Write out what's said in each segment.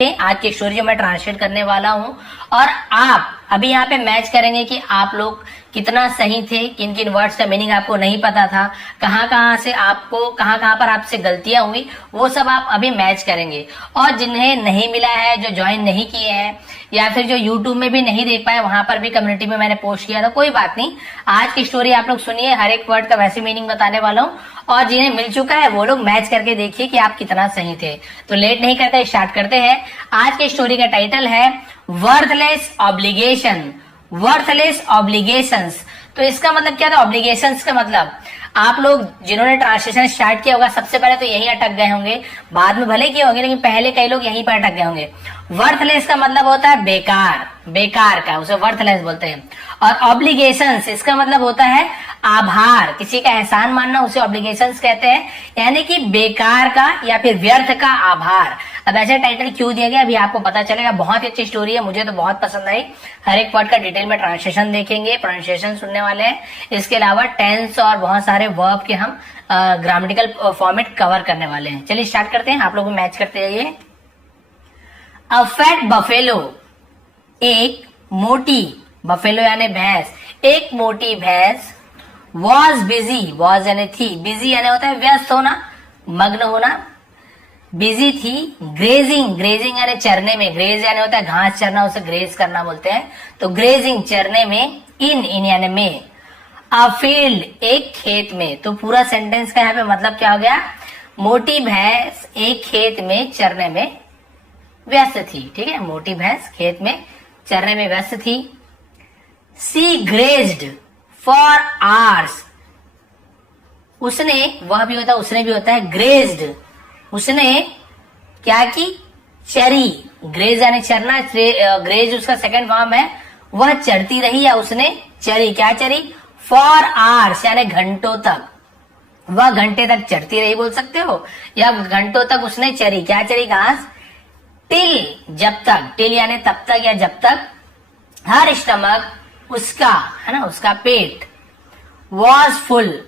आज की स्टोरी जो मैं ट्रांसलेट करने वाला हूं और आप अभी यहाँ पे मैच करेंगे कि आप लोग कितना सही थे, किन किन वर्ड्स का मीनिंग आपको नहीं पता था, कहाँ से आपको कहाँ पर आपसे गलतियां हुई, वो सब आप अभी मैच करेंगे। और जिन्हें नहीं मिला है, जो ज्वाइन नहीं किए हैं या फिर जो यूट्यूब में भी नहीं देख पाए, वहां पर भी कम्युनिटी में मैंने पोस्ट किया था, कोई बात नहीं। आज की स्टोरी आप लोग सुनिए, हर एक वर्ड का वैसे मीनिंग बताने वाला हूँ और जिन्हें मिल चुका है वो लोग मैच करके देखिए कि आप कितना सही थे। तो लेट नहीं करते, स्टार्ट करते हैं। आज की स्टोरी का टाइटल है वर्थलेस ऑब्लिगेशन। Worthless obligations. तो इसका मतलब क्या था? ऑब्लिगेशंस का मतलब आप लोग जिन्होंने ट्रांसलेशन स्टार्ट किया होगा सबसे पहले तो यहीं अटक गए होंगे, बाद में भले किए होंगे लेकिन पहले कई लोग यहीं पर अटक गए होंगे। वर्थलेस का मतलब होता है बेकार, बेकार का, उसे वर्थलेस बोलते हैं। और ऑब्लिगेशंस इसका मतलब होता है आभार, किसी का एहसान मानना, उसे ऑब्लिगेशंस कहते हैं, यानी कि बेकार का या फिर व्यर्थ का आभार। अब ऐसे टाइटल क्यों दिया गया अभी आपको पता चलेगा। बहुत ही अच्छी स्टोरी है, मुझे तो बहुत पसंद आई। हर एक वर्ड का डिटेल में ट्रांसलेशन देखेंगे, प्रोनाउंसिएशन सुनने वाले हैं, इसके अलावा टेंस और बहुत सारे वर्ब के हम ग्रामेटिकल फॉर्मेट कवर करने वाले हैं। चलिए स्टार्ट करते हैं, आप लोग मैच करते जाइए। अ फैट बफेलो, एक मोटी, बफेलो यानी भैंस, एक मोटी भैंस वॉज बिजी, वॉज यानी थी, बिजी यानी होता है व्यस्त होना, मग्न होना, बिजी थी ग्रेजिंग, ग्रेजिंग यानी चरने में, ग्रेज यानी होता है घास चरना, उसे ग्रेज करना बोलते हैं। तो ग्रेजिंग चरने में, इन यानी में, अ फील्ड एक खेत में। तो पूरा सेंटेंस का यहाँ पे मतलब क्या हो गया? मोटी भैंस एक खेत में चरने में व्यस्त थी। ठीक है, मोटी भैंस खेत में चरने में व्यस्त थी। सी ग्रेज्ड फॉर आवर्स, उसने, वह भी होता है उसने भी होता है, ग्रेज्ड उसने क्या की? चरी, ग्रेज यानी चरना, ग्रेज उसका सेकंड फॉर्म है। वह चरती रही या उसने चरी, क्या चरी? फॉर आवर्स यानी घंटों तक, वह घंटे तक चरती रही बोल सकते हो, या घंटों तक उसने चरी, क्या चरी? घास। टिल जब तक, टिल यानी तब तक या जब तक। हर स्टमक उसका, है ना, उसका पेट। वॉज फुल,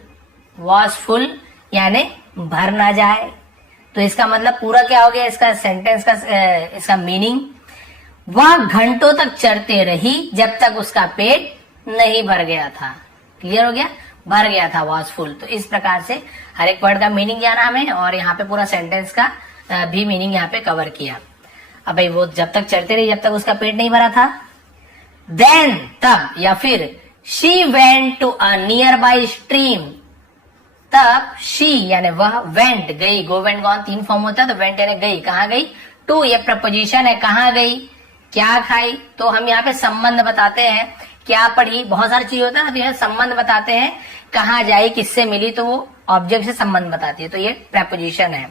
वॉज फुल यानी भर ना जाए। तो इसका मतलब पूरा क्या हो गया इसका सेंटेंस का इसका मीनिंग? वह घंटों तक चरते रही जब तक उसका पेट नहीं भर गया था। क्लियर हो गया? भर गया था, वॉज फुल। तो इस प्रकार से हर एक वर्ड का मीनिंग जाना हमें और यहाँ पे पूरा सेंटेंस का भी मीनिंग यहाँ पे कवर किया। अब भाई वो जब तक चरते रही जब तक उसका पेट नहीं भरा था। देन तब या फिर she went to a nearby stream, तब शी यानी वह, वेंट गई, गो वेंट गॉन तीन फॉर्म होता है, तो वेंट यानी गई, कहाँ गई? टू ये प्रपोजिशन है, कहाँ गई, क्या खाई। तो हम यहाँ पे संबंध बताते हैं, क्या पढ़ी, बहुत सारी चीज होता है, तो संबंध बताते हैं, कहाँ जाई, किससे मिली, तो वो ऑब्जेक्ट से संबंध बताती है, तो ये प्रपोजिशन है।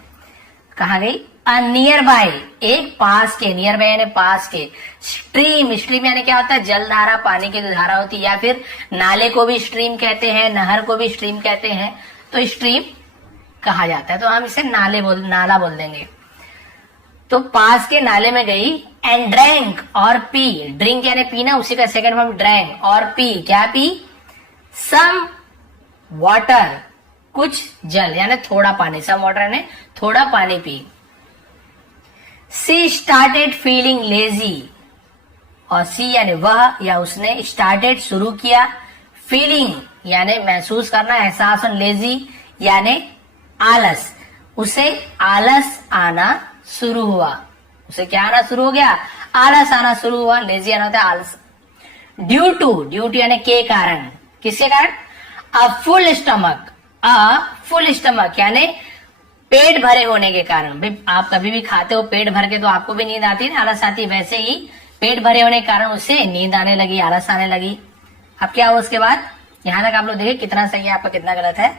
कहाँ गई? अ नियर बाय, एक पास के, नियर बाय यानी पास के। स्ट्रीम, स्ट्रीम यानी क्या होता है? जलधारा, पानी की धारा होती है, या फिर नाले को भी स्ट्रीम कहते हैं, नहर को भी स्ट्रीम कहते हैं, तो स्ट्रीम कहा जाता है, तो हम इसे नाला बोल देंगे। तो पास के नाले में गई। एंड ड्रैंक और पी, ड्रिंक यानी पीना, उसी का सेकंड फॉर्म ड्रैंक, और पी, क्या पी? सम वाटर, कुछ जल यानी थोड़ा पानी, सम वाटर यानी थोड़ा पानी पी। सी स्टार्टेड फीलिंग लेजी, और सी यानी वह या उसने, स्टार्टेड शुरू किया, फीलिंग यानी महसूस करना, एहसास, और लेजी यानी आलस, उसे आलस आना शुरू हुआ, उसे क्या आना शुरू हो गया? आलस आना शुरू हुआ। लेजी आना होता है आलस। ड्यू टू यानी के कारण, किसके कारण? A full stomach, a full stomach यानी पेट भरे होने के कारण। भाई आप कभी भी खाते हो पेट भर के तो आपको भी नींद आती है ना, आलस आती है, वैसे ही पेट भरे होने के कारण उसे नींद आने लगी, आलस आने लगी। अब क्या हुआ उसके बाद? यहां तक आप लोग देखिए कितना सही है, आपका कितना गलत है।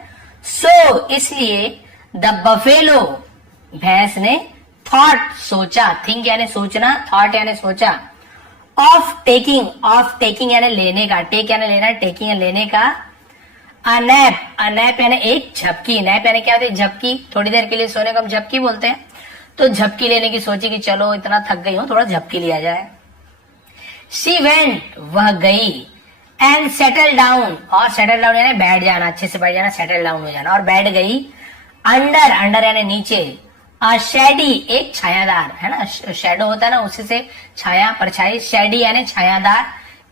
सो इसलिए द बफेलो, भैंस ने, थॉट सोचा, थिंक यानी सोचना, थॉट यानी सोचा, ऑफ टेकिंग यानी लेने का, टेक यानी लेना, टेकिंग यानी लेने का, अ नैप यानी एक झपकी, नैप यानी क्या होती है? झपकी, थोड़ी देर के लिए सोने को हम झपकी बोलते हैं, तो झपकी लेने की सोची कि चलो इतना थक गई हूं, थोड़ा झपकी लिया जाए। शी वेंट, वह गई। एंड सेटल डाउन, और सेटल डाउन यानी बैठ जाना, अच्छे से बैठ जाना, सेटल डाउन हो जाना, और बैठ गई। अंडर यानी नीचे, शेडी एक छायादार, है ना, शेडो होता है ना, उसी से छाया परछाई, शेडी यानी छायादार,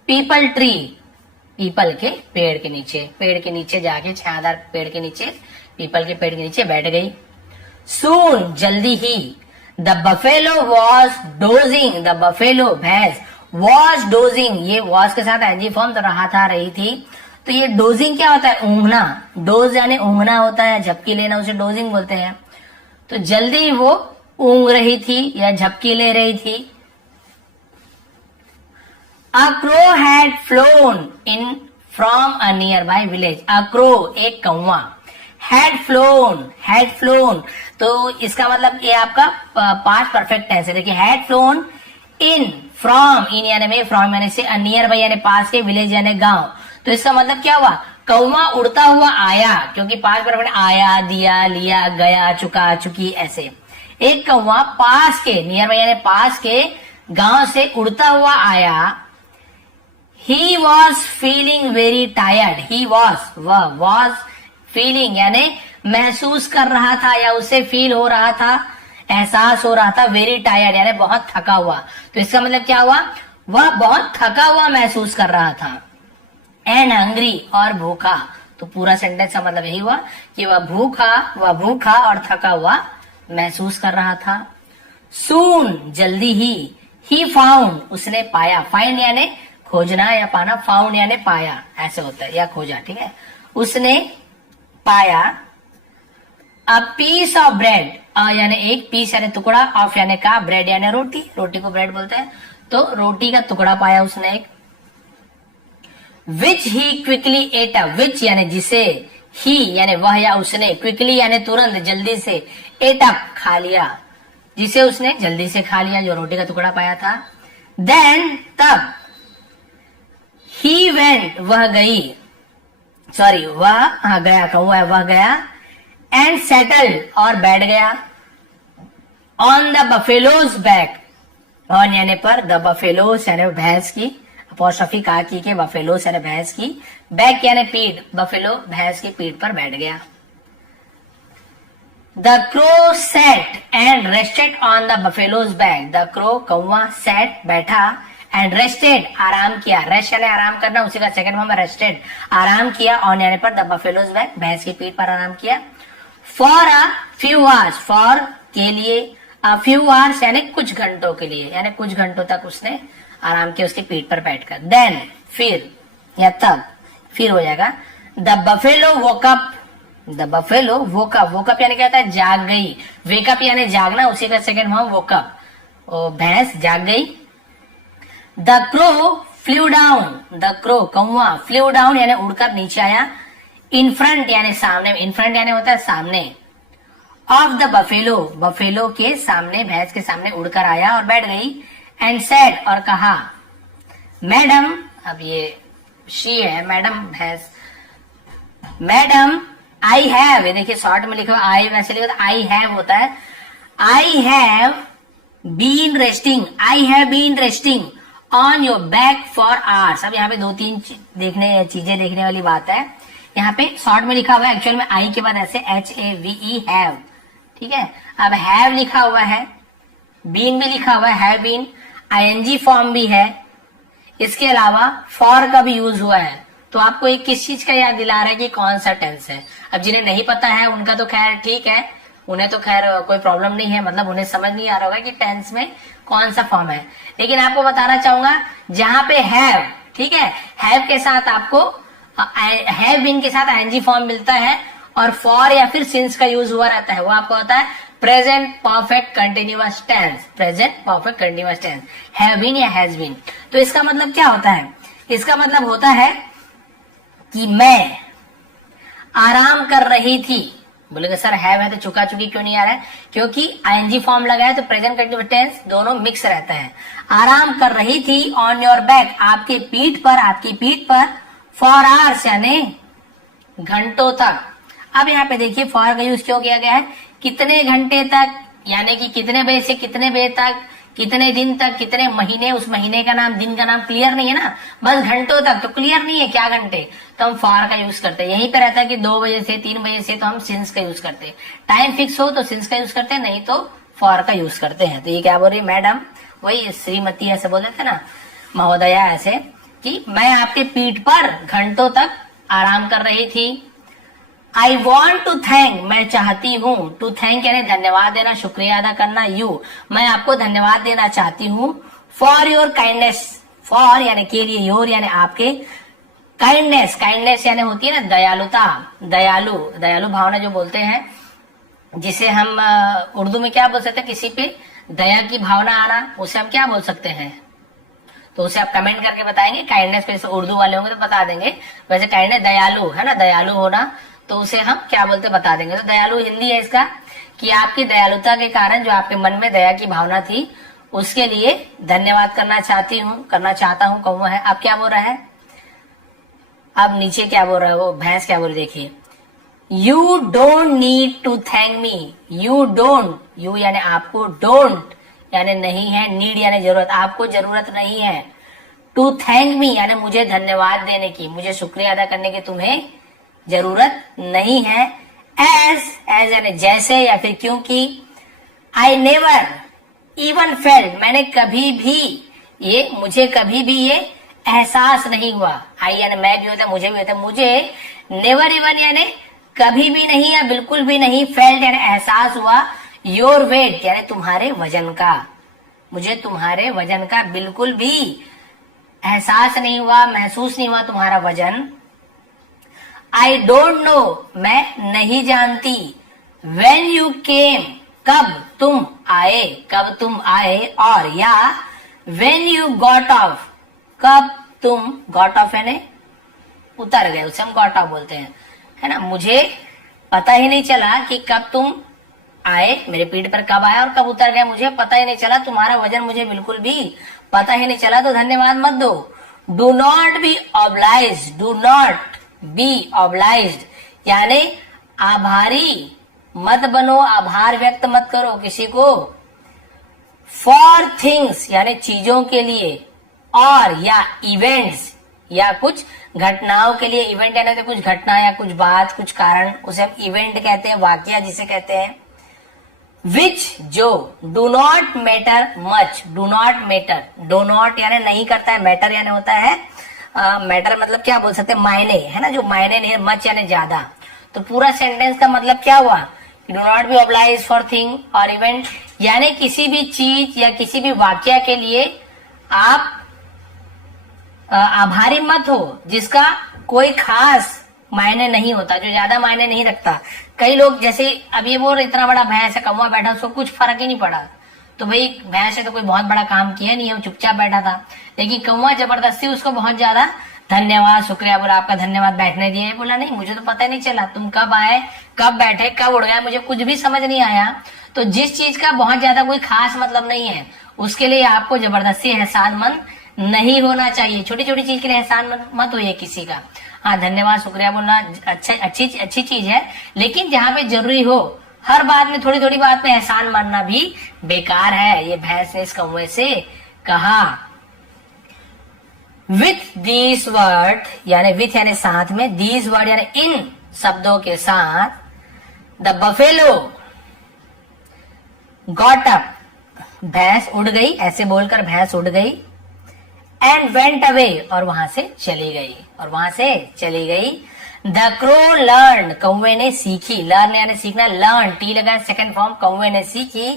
पीपल ट्री पीपल के पेड़ के नीचे, पेड़ के नीचे जाके छायादार पेड़ के नीचे, पीपल के पेड़ के नीचे बैठ गई। सून जल्दी ही, the buffalo was dozing, the buffalo भैंस, वॉज डोजिंग, ये वॉज के साथ एनजी फॉर्म तो रहा था रही थी, तो ये डोजिंग क्या होता है, ऊँघना, डोज यानी ऊँघना होता है, झपकी लेना, उसे डोजिंग बोलते हैं। तो जल्दी वो ऊँघ रही थी या झपकी ले रही थी। A crow had flown in from a nearby village. A crow एक कौवा, had flown, तो इसका मतलब ये आपका पास्ट परफेक्ट टेंस है। देखिए had flown in, from, in यानी में, from यानी से, a nearby यानी पास के, village यानी गांव, तो इसका मतलब क्या हुआ, कौवा उड़ता हुआ आया, क्योंकि पास्ट परफेक्ट आया, दिया, लिया, गया, चुका, चुकी, ऐसे। एक कौवा पास के, नियर बाय यानी पास के गांव से उड़ता हुआ आया। He was feeling very tired. He was feeling यानी महसूस कर रहा था या उसे फील हो रहा था, एहसास हो रहा था, very tired यानी बहुत थका हुआ। तो इसका मतलब क्या हुआ, वह बहुत थका हुआ महसूस कर रहा था। And hungry और भूखा, तो पूरा सेंटेंस का मतलब यही हुआ कि वह भूखा और थका हुआ महसूस कर रहा था। Soon जल्दी ही, he found उसने पाया, find यानी खोजना या पाना, फाउंड यानी पाया, ऐसे होता है, या खोजा, ठीक है। उसने पाया अ पीस ऑफ ब्रेड, यानी एक, पीस यानी टुकड़ा, ऑफ यानी का, ब्रेड यानी रोटी, रोटी को ब्रेड बोलते हैं, तो रोटी का टुकड़ा पाया उसने एक। विच ही क्विकली एट, विच यानी जिसे, ही यानी वह या उसने, क्विकली यानी तुरंत, जल्दी से, एट अप खा लिया, जिसे उसने जल्दी से खा लिया, जो रोटी का टुकड़ा पाया था। देन तब, ही वेंट वह गई, सॉरी वह गया, कौवा वह गया, एंड सेटल्ड और बैठ गया, on the buffaloes back, on यानी पर, द बफेलोज यानी भैंस की, अपोस्ट्रोफी का की के, बफेलोज यानी भैंस की, बैक यानी पीठ, बफेलो भैंस की पीठ पर बैठ गया। The crow set and rested on the buffaloes back, the crow कौवा सेट बैठा, एंड रेस्टेड आराम किया, रेस्ट यानी आराम करना, उसी का सेकंड फॉर्म है रेस्टेड, आराम किया, ऑन यानी पर, द बफेलोज बैक भैंस की पीठ पर आराम किया। For a few hours, for के लिए, अ फ्यू आवर्स यानी कुछ घंटों के लिए, यानी कुछ घंटों तक उसने आराम किया उसकी पीठ पर बैठकर। देन फिर या तब, फिर हो जाएगा। The buffalo woke up, the buffalo woke up, woke up यानी क्या होता है, जाग गई, वेकअप यानी जागना, उसी का सेकंड फॉर्म वोकअप, भैंस जाग गई। The crow flew down, the crow कौवा, फ्लू डाउन यानी उड़कर नीचे आया, इन फ्रंट यानी सामने, इन फ्रंट यानी होता है सामने, ऑफ द बफेलो, बफेलो के सामने, भैंस के सामने उड़कर आया और बैठ गई। एंड सेड और कहा, मैडम, अब ये शी है, मैडम भैंस, मैडम आई हैव, ये देखिए शॉर्ट में लिखा हुआ आई, वैसे लिखा आई हैव होता है, I have been resting, I have been resting on your back for hours. अब यहाँ पे दो तीन चीजें देखने वाली बात है। यहाँ पे शॉर्ट में लिखा हुआ है, एक्चुअल में आई के बाद ऐसे HAVE हैव, ठीक है। अब हैव लिखा हुआ है, बीन भी लिखा हुआ है, हैव बीन, ING फॉर्म भी है, इसके अलावा फॉर का भी यूज हुआ है। तो आपको एक किस चीज का याद दिला रहा है कि कौन सा टेंस है। अब जिन्हें नहीं पता है उनका तो खैर ठीक है, उन्हें तो खैर कोई प्रॉब्लम नहीं है, मतलब उन्हें समझ नहीं आ रहा होगा कि टेंस में कौन सा फॉर्म है। लेकिन आपको बताना चाहूंगा, जहां पे हैव, ठीक है, हैव के साथ आपको, हैव बीन के साथ ING फॉर्म मिलता है, और फॉर या फिर सिंस का यूज हुआ रहता है, वो आपको होता है present perfect continuous tense, present perfect continuous tense, have been या हैज बीन। तो इसका मतलब क्या होता है, इसका मतलब होता है कि मैं आराम कर रही थी। बोलेगा सर हैव है तो चुका चुकी क्यों नहीं आ रहा है, क्योंकि ING फॉर्म लगा है तो प्रेजेंट कंटिन्यूअस टेंस दोनों मिक्स रहता है। आराम कर रही थी, ऑन योर बैक, आपके पीठ पर, आपकी पीठ पर, फॉर आवर्स यानी घंटों तक। अब यहाँ पे देखिए फॉर का यूज क्यों किया गया है, कितने घंटे तक, यानी कि कितने बजे से कितने बजे तक, कितने दिन तक, कितने महीने, उस महीने का नाम, दिन का नाम क्लियर नहीं है ना, बस घंटों तक तो क्लियर नहीं है क्या घंटे, तो हम फॉर का यूज करते हैं। यहीं पे रहता है कि 2 बजे से 3 बजे से, तो हम सिंस का यूज करते हैं। टाइम फिक्स हो तो सिंस का यूज करते हैं, नहीं तो फॉर का यूज करते हैं। तो ये क्या बोल रही मैडम, वही श्रीमती ऐसे बोले थे ना, महोदया ऐसे, कि मैं आपके पीठ पर घंटों तक आराम कर रही थी। आई वॉन्ट टू थैंक, मैं चाहती हूँ, टू थैंक यानी धन्यवाद देना, शुक्रिया अदा करना, यू मैं आपको धन्यवाद देना चाहती हूँ, फॉर योर काइंडनेस, फॉर यानी के लिए, योर यानी आपके, काइंडनेस, काइंडनेस यानी होती है ना दयालुता, दयालु, दयालु भावना जो बोलते हैं, जिसे हम उर्दू में क्या बोल सकते हैं, किसी पे दया की भावना आना, उसे हम क्या बोल सकते हैं, तो उसे आप कमेंट करके बताएंगे। काइंडनेस को जैसे उर्दू वाले होंगे तो बता देंगे, वैसे काइंडनेस दयालु है ना, दयालु होना, तो उसे हम क्या बोलते बता देंगे। तो दयालु हिंदी है इसका, कि आपकी दयालुता के कारण जो आपके मन में दया की भावना थी, उसके लिए धन्यवाद करना चाहती हूँ, करना चाहता हूँ, कौवा है। अब क्या बोल रहा है, अब नीचे क्या बोल रहा है वो भैंस, क्या बोल रही देखिए, you don't need to thank me, you don't, you यानी आपको, डोंट यानी नहीं है, नीड यानी जरूरत, आपको जरूरत नहीं है, टू थैंक मी यानी मुझे धन्यवाद देने की, मुझे शुक्रिया अदा करने की तुम्हें जरूरत नहीं है। एज, एज यानी जैसे या फिर क्योंकि, आई नेवर इवन फेल्ट, मैंने कभी भी, ये मुझे कभी भी ये एहसास नहीं हुआ, आई यानी मैं भी होता है, मुझे भी होता है, मुझे नेवर इवन यानी कभी भी नहीं या बिल्कुल भी नहीं, फेल्ट यानी एहसास हुआ, योर वेट यानी तुम्हारे वजन का, मुझे तुम्हारे वजन का बिल्कुल भी एहसास नहीं हुआ, महसूस नहीं हुआ तुम्हारा वजन। आई डोंट नो, मैं नहीं जानती, वेन यू केम, कब तुम आए, कब तुम आए, और या वेन यू गॉट ऑफ, कब तुम, गॉट ऑफ यानी उतर गए, उसे हम गॉट ऑफ बोलते हैं, है ना। मुझे पता ही नहीं चला कि कब तुम आए, मेरे पीठ पर कब आया और कब उतर गए, मुझे पता ही नहीं चला, तुम्हारा वजन मुझे बिल्कुल भी पता ही नहीं चला, तो धन्यवाद मत दो। Do not be oblige, do not be obliged यानी आभारी मत बनो, आभार व्यक्त मत करो किसी को। फॉर थिंग्स यानी चीजों के लिए, और या इवेंट्स या कुछ घटनाओं के लिए, इवेंट यानी तो कुछ घटना या कुछ बात, कुछ कारण, उसे हम इवेंट कहते हैं, वाकया जिसे कहते हैं। विच जो, do not matter much, do not matter, do not यानी नहीं करता है, मैटर यानी होता है, मैटर मतलब क्या बोल सकते हैं, मायने, है ना, जो मायने नहीं, मच यानी ज्यादा। तो पूरा सेंटेंस का मतलब क्या हुआ, do not be oblige for thing और इवेंट, यानी किसी भी चीज या किसी भी वाक्य के लिए आप आभारी मत हो, जिसका कोई खास मायने नहीं होता, जो ज्यादा मायने नहीं रखता। कई लोग जैसे अब ये बोल, इतना बड़ा भैंस है, कौवा बैठा, उसको कुछ फर्क ही नहीं पड़ा, तो भाई भैंस है तो कोई बहुत बड़ा काम किया नहीं है, वो चुपचाप बैठा था। लेकिन कौवा जबरदस्ती उसको बहुत ज्यादा धन्यवाद, शुक्रिया बोला, आपका धन्यवाद, बैठने दिया। बोला नहीं, मुझे तो पता ही नहीं चला, तुम कब आए, कब बैठे, कब उड़ गए, मुझे कुछ भी समझ नहीं आया। तो जिस चीज का बहुत ज्यादा कोई खास मतलब नहीं है, उसके लिए आपको जबरदस्ती एहसानमंद नहीं होना चाहिए। छोटी छोटी चीज के लिए एहसान मत होइए किसी का। हाँ, धन्यवाद शुक्रिया बोलना अच्छी चीज है, लेकिन जहाँ पे जरूरी हो, हर बात में, थोड़ी थोड़ी बात में एहसान मानना भी बेकार है। ये भैंस ने इस कौवे से कहा। विथ दीज वर्ड यानी विथ यानी साथ में, दीज वर्ड यानी इन शब्दों के साथ, द बफेलो गॉट अप, भैंस उड़ गई, ऐसे बोलकर भैंस उड़ गई, एंड वेंट अवे और वहां से चली गई, और वहां से चली गई। द क्रो लर्न, कौवे ने सीखी, लर्न यानी सीखना, लर्न टी लगा सेकंड फॉर्म, कौवे ने सीखी।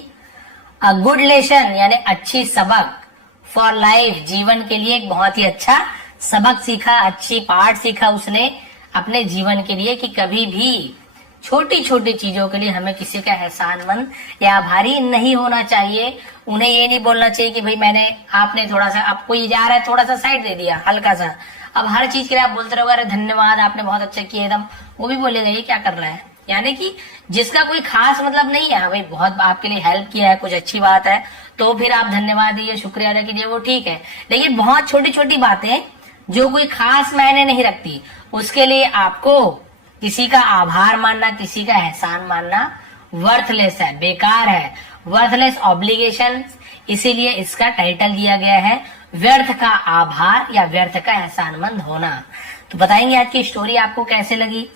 अ गुड लेसन यानी अच्छी सबक, फॉर लाइफ जीवन के लिए एक बहुत ही अच्छा सबक सीखा, अच्छी पाठ सीखा उसने अपने जीवन के लिए, कि कभी भी छोटी छोटी चीजों के लिए हमें किसी का एहसानमंद या आभारी नहीं होना चाहिए। उन्हें ये नहीं बोलना चाहिए कि भाई मैंने, आपने थोड़ा सा, आपको ये जा रहा है थोड़ा सा साइड दे दिया हल्का सा, अब हर चीज के लिए आप बोलते रहोगे अरे धन्यवाद आपने बहुत अच्छा किया एकदम, वो भी बोलेगा ये क्या कर रहा है। यानी कि जिसका कोई खास मतलब नहीं है, भाई बहुत आपके लिए हेल्प किया है, कुछ अच्छी बात है, तो फिर आप धन्यवाद दीजिए, शुक्रिया अदा कीजिए, वो ठीक है। लेकिन बहुत छोटी छोटी बातें जो कोई खास मायने नहीं रखती, उसके लिए आपको किसी का आभार मानना, किसी का एहसान मानना वर्थलेस है, बेकार है। वर्थलेस ऑब्लिगेशन इसीलिए इसका टाइटल दिया गया है व्यर्थ का आभार या व्यर्थ का एहसानमंद होना। तो बताएंगे आज की स्टोरी आपको कैसे लगी।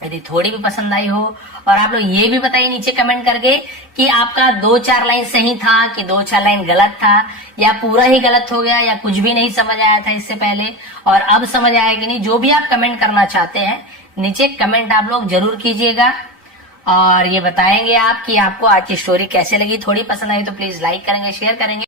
यदि थोड़ी भी पसंद आई हो, और आप लोग ये भी बताइए नीचे कमेंट करके कि आपका 2-4 लाइन सही था कि 2-4 लाइन गलत था, या पूरा ही गलत हो गया, या कुछ भी नहीं समझ आया था इससे पहले और अब समझ आया कि नहीं। जो भी आप कमेंट करना चाहते हैं नीचे कमेंट आप लोग जरूर कीजिएगा, और ये बताएंगे आप कि आपको आज की स्टोरी कैसे लगी। थोड़ी पसंद आई तो प्लीज लाइक करेंगे, शेयर करेंगे।